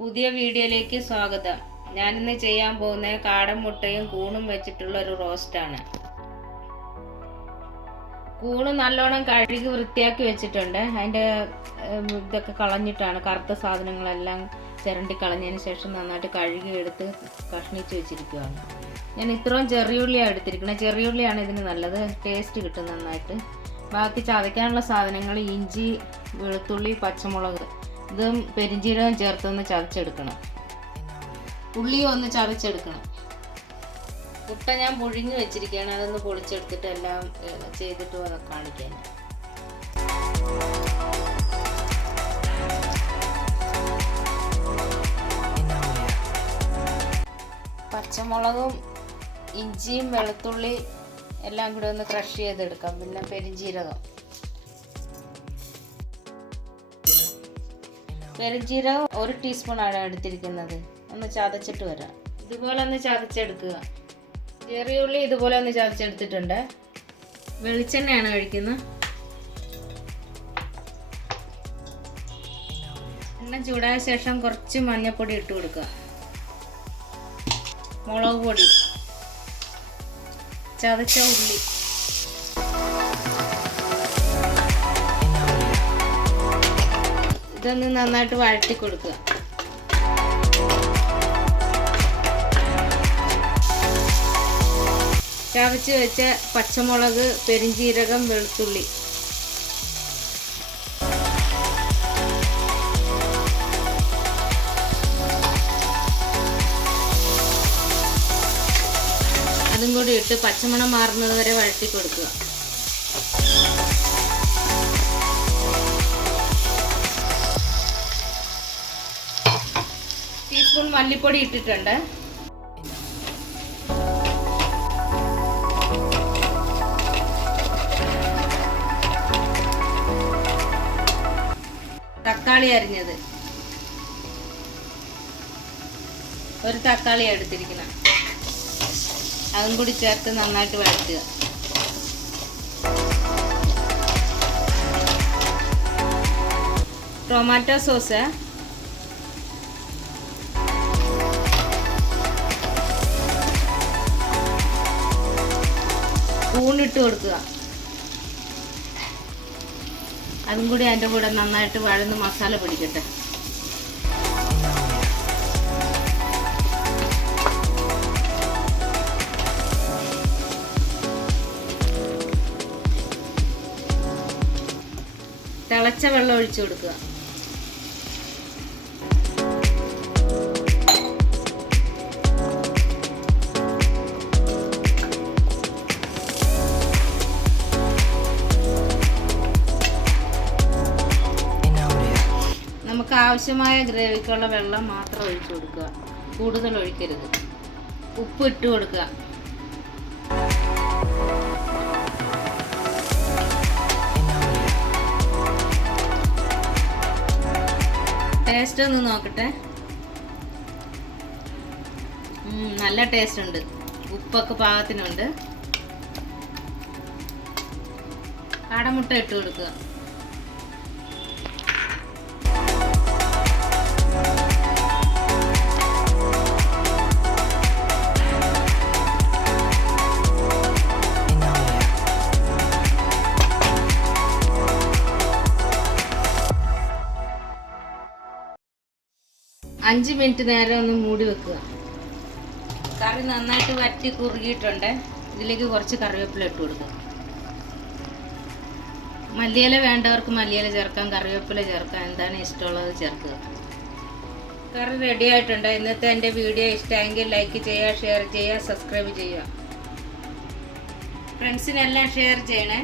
പുതിയ വീഡിയോയിലേക്ക് സ്വാഗതം. ഞാനിന്ന് ചെയ്യാൻ പോകുന്ന കാടൻ മുട്ടയും കൂണും വെച്ചിട്ടുള്ള ഒരു റോസ്റ്റാണ്. കൂണ് നല്ലോണം കഴുകി വൃത്തിയാക്കി വെച്ചിട്ടുണ്ട്. അതിൻ്റെ ഇതൊക്കെ കളഞ്ഞിട്ടാണ്, കറുത്ത സാധനങ്ങളെല്ലാം ചിരണ്ടി കളഞ്ഞതിന് ശേഷം നന്നായിട്ട് കഴുകി എടുത്ത് കഷ്ണിച്ച് വെച്ചിരിക്കുകയാണ്. ഞാൻ ഇത്രയും ചെറിയുള്ളിയാണ് എടുത്തിരിക്കുന്നത്. ചെറിയുള്ളിയാണ് ഇതിന് നല്ലത്, ടേസ്റ്റ് കിട്ടും നന്നായിട്ട്. ബാക്കി ചതയ്ക്കാനുള്ള സാധനങ്ങൾ ഇഞ്ചി, വെളുത്തുള്ളി, പച്ചമുളക്, ഇതും പെരിഞ്ചീരകം ചേർത്തൊന്ന് ചതച്ചെടുക്കണം. ഉള്ളിയും ഒന്ന് ചതച്ചെടുക്കണം. മുട്ട ഞാൻ പുഴുങ്ങി വെച്ചിരിക്കുകയാണ്, അതൊന്ന് പൊളിച്ചെടുത്തിട്ട് എല്ലാം ചെയ്തിട്ട് കാണിക്കാൻ. പച്ചമുളകും ഇഞ്ചിയും വെളുത്തുള്ളി എല്ലാം കൂടി ഒന്ന് ക്രഷ് ചെയ്തെടുക്കാം. പിന്നെ പെരിഞ്ചീരകം ഒരു ടീസ്പൂണാണ് എടുത്തിരിക്കുന്നത്. ഒന്ന് ചതച്ചിട്ട് വരാം. ഇതുപോലെ ഒന്ന് ചതച്ചെടുക്കുക. ചെറിയ ഉള്ളി ഇതുപോലെ ഒന്ന് ചതച്ചെടുത്തിട്ടുണ്ട്. വെളിച്ചെണ്ണയാണ് കഴിക്കുന്നത്. എണ്ണ ചൂടായ ശേഷം കുറച്ച് മഞ്ഞൾപ്പൊടി ഇട്ട് കൊടുക്കുക, മുളക് പൊടി, ചതച്ച ഉള്ളി, ഇതൊന്ന് നന്നായിട്ട് വഴറ്റി കൊടുക്കുക. ചതച്ച് വെച്ച പച്ചമുളക്, പെരിഞ്ചീരകം, വെളുത്തുള്ളി, അതും കൂടി ഇട്ട് പച്ചമണം മാറുന്നത് വരെ വഴറ്റി കൊടുക്കുക. ടീസ്പൂൺ മല്ലിപ്പൊടി ഇട്ടിട്ടുണ്ട്. തക്കാളി അരിഞ്ഞത്, ഒരു തക്കാളി എടുത്തിരിക്കണം, അതും കൂടി ചേർത്ത് നന്നായിട്ട് വഴറ്റുക. ടൊമാറ്റോ സോസ്, കൂണിട്ട് കൊടുക്കുക. അതും കൂടി അതിൻ്റെ കൂടെ നന്നായിട്ട് വഴന്ന് മസാല പിടിക്കട്ടെ. തിളച്ച വെള്ളം ഒഴിച്ചു കൊടുക്കുക. നമുക്ക് ആവശ്യമായ ഗ്രേവിക്കുള്ള വെള്ളം മാത്രം ഒഴിച്ചു കൊടുക്കുക, കൂടുതൽ ഒഴിക്കരുത്. ഉപ്പ് ഇട്ട് കൊടുക്കുക. ടേസ്റ്റ് ഒന്ന് നോക്കട്ടെ. നല്ല ടേസ്റ്റ് ഉണ്ട്, ഉപ്പൊക്കെ പാകത്തിനുണ്ട്. കാടമുട്ട ഇട്ട് കൊടുക്കുക. അഞ്ച് മിനിറ്റ് നേരം ഒന്ന് മൂടി വെക്കുക. കറി നന്നായിട്ട് വറ്റി കുറുകിയിട്ടുണ്ട്. ഇതിലേക്ക് കുറച്ച് കറിവേപ്പില ഇട്ട് കൊടുക്കുക. മല്ലിയില വേണ്ടവർക്ക് മല്ലിയില ചേർക്കാം, കറിവേപ്പില ചേർക്കാം, എന്താണ് ഇഷ്ടമുള്ളത് ചേർക്കുക. കറി റെഡി ആയിട്ടുണ്ട്. ഇന്നത്തെ എൻ്റെ വീഡിയോ ഇഷ്ടമായെങ്കിൽ ലൈക്ക് ചെയ്യുക, ഷെയർ ചെയ്യുക, സബ്സ്ക്രൈബ് ചെയ്യുക. ഫ്രണ്ട്സിനെല്ലാം ഷെയർ ചെയ്യണേ.